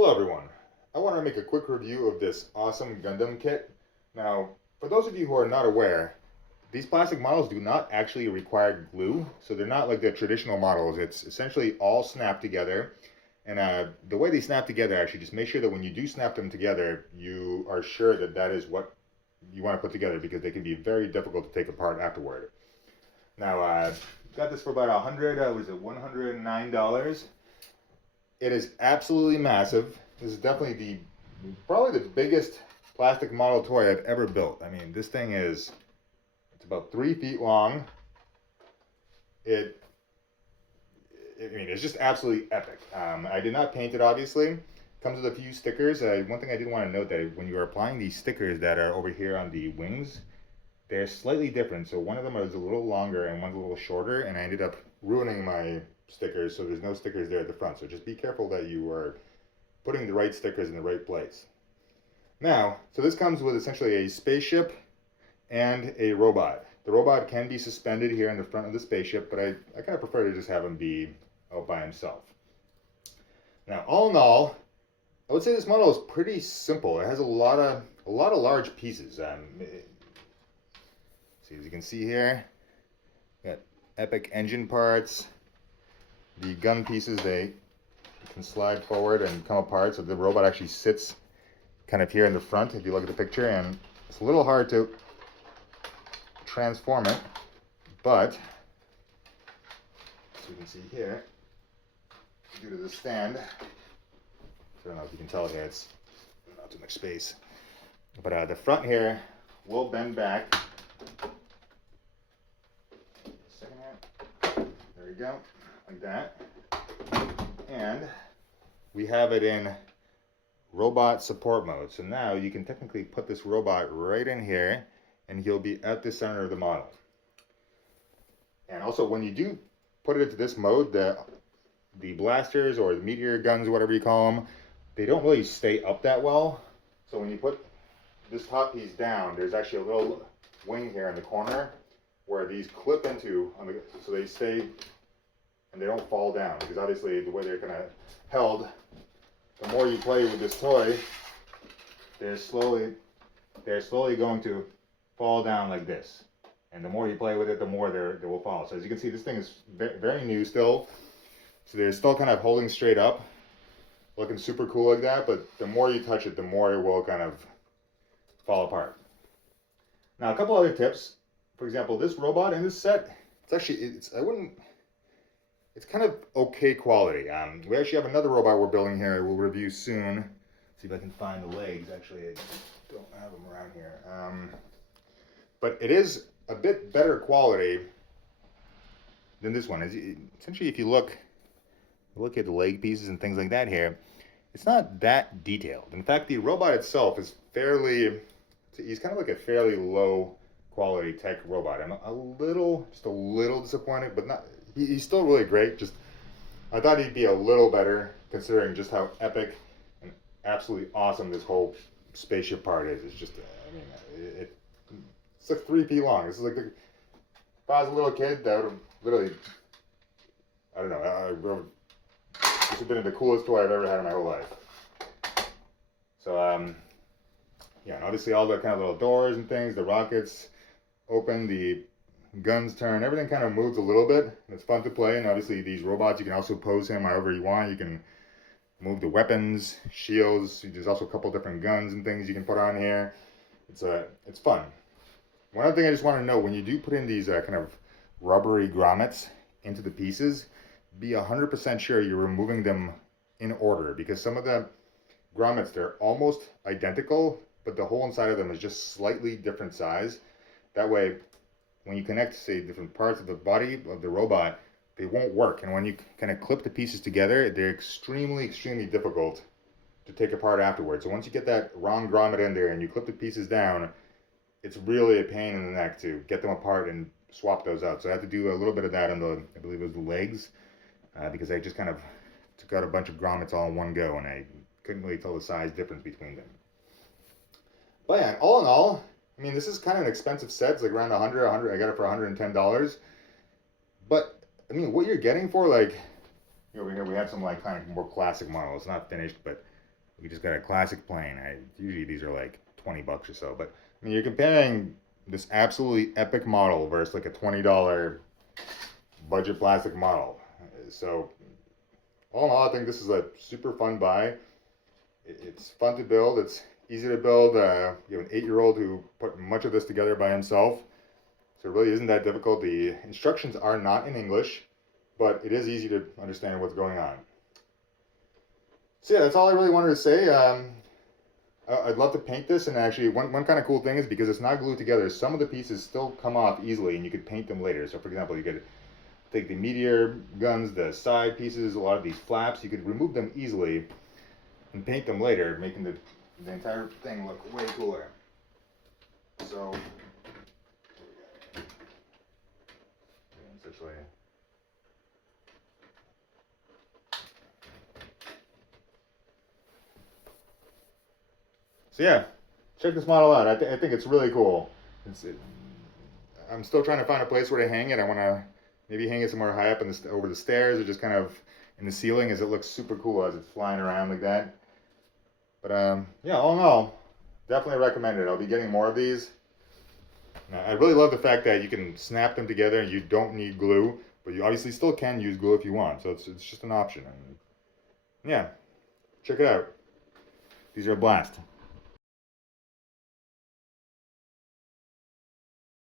Hello everyone. I want to make a quick review of this awesome Gundam kit. Now, for those of you who are not aware, these plastic models do not actually require glue, so they're not like the traditional models. It's essentially all snapped together, and the way they snap together, actually, just make sure that when you do snap them together, you are sure that that is what you want to put together because they can be very difficult to take apart afterward. Now, got this for about was it $109? It is absolutely massive. This is definitely probably the biggest plastic model toy I've ever built. I mean, this thing it's about 3 feet long. It, I mean, it's just absolutely epic. I did not paint it, obviously. Comes with a few stickers. One thing I did want to note that when you are applying these stickers that are over here on the wings, they're slightly different. So one of them is a little longer and one's a little shorter, and I ended up ruining my stickers, so there's no stickers there at the front. So just be careful that you are putting the right stickers in the right place. Now, so this comes with essentially a spaceship and a robot. The robot can be suspended here in the front of the spaceship, but I kind of prefer to just have him be out by himself. Now, all in all, I would say this model is pretty simple. It has a lot of large pieces. See, as you can see here, got epic engine parts. The gun pieces, they can slide forward and come apart, so the robot actually sits kind of here in the front if you look at the picture, and it's a little hard to transform it, but as you can see here, due to the stand, I don't know if you can tell here, it's not too much space, but the front here will bend back. Second here, there we go, like that. And we have it in robot support mode. So now you can technically put this robot right in here and he'll be at the center of the model. And also when you do put it into this mode, the blasters or the meteor guns, whatever you call them, they don't really stay up that well. So when you put this top piece down, there's actually a little wing here in the corner where these clip into, so they stay and they don't fall down, because obviously the way they're kind of held, the more you play with this toy, they're slowly going to fall down like this, and the more you play with it, the more they will fall. So as you can see, this thing is very new still, so they're still kind of holding straight up, looking super cool like that, but the more you touch it, the more it will kind of fall apart. Now, a couple other tips. For example, this robot in this set, it's kind of okay quality. We actually have another robot we're building here. We'll review soon. See if I can find the legs. Actually, I don't have them around here. But it is a bit better quality than this one. Essentially, if you look at the leg pieces and things like that here, it's not that detailed. In fact, the robot itself is he's kind of like a fairly low quality tech robot. I'm just a little disappointed, but not. He's still really great. Just I thought he'd be a little better considering just how epic and absolutely awesome this whole spaceship part is. It's just, I mean, it's like 3 feet long. This is like if I was a little kid, that would have literally, I don't know, this would have been the coolest toy I've ever had in my whole life. So, yeah, and obviously all the kind of little doors and things, the rockets open, the guns turn, everything kind of moves a little bit. It's fun to play, and obviously these robots, you can also pose him however you want. You can move the weapons, shields. There's also a couple different guns and things you can put on here. It's fun. One other thing I just want to know, when you do put in these kind of rubbery grommets into the pieces, be 100% sure you're removing them in order, because some of the grommets, they're almost identical, but the hole inside of them is just slightly different size. That way, when you connect, say, different parts of the body of the robot, they won't work. And when you kind of clip the pieces together, they're extremely difficult to take apart afterwards. So once you get that wrong grommet in there and you clip the pieces down, it's really a pain in the neck to get them apart and swap those out. So I had to do a little bit of that on I believe it was the legs, because I just kind of took out a bunch of grommets all in one go, and I couldn't really tell the size difference between them. But yeah, all in all, I mean, this is kind of an expensive set. It's like around $100. I got it for $110. But I mean, what you're getting for, like, over here we have some like kind of more classic models, not finished, but You just got a classic plane. Usually these are like 20 bucks or so, but I mean, you're comparing this absolutely epic model versus like a $20 budget plastic model. So all in all, I think this is a super fun buy. It's fun to build. It's easy to build. You have an 8-year-old who put much of this together by himself. So it really isn't that difficult. The instructions are not in English, but it is easy to understand what's going on. So yeah, that's all I really wanted to say. I'd love to paint this, and actually one kind of cool thing is because it's not glued together, some of the pieces still come off easily and you could paint them later. So for example, you could take the Meteor guns, the side pieces, a lot of these flaps, you could remove them easily and paint them later, making the entire thing look way cooler. So essentially, so yeah, check this model out. I think it's really cool. I'm still trying to find a place where to hang it. I want to maybe hang it somewhere high up in over the stairs, or just kind of in the ceiling, as it looks super cool as it's flying around like that. But yeah, all in all, definitely recommend it. I'll be getting more of these. Now, I really love the fact that you can snap them together and you don't need glue, but you obviously still can use glue if you want. So it's just an option. And yeah, check it out. These are a blast.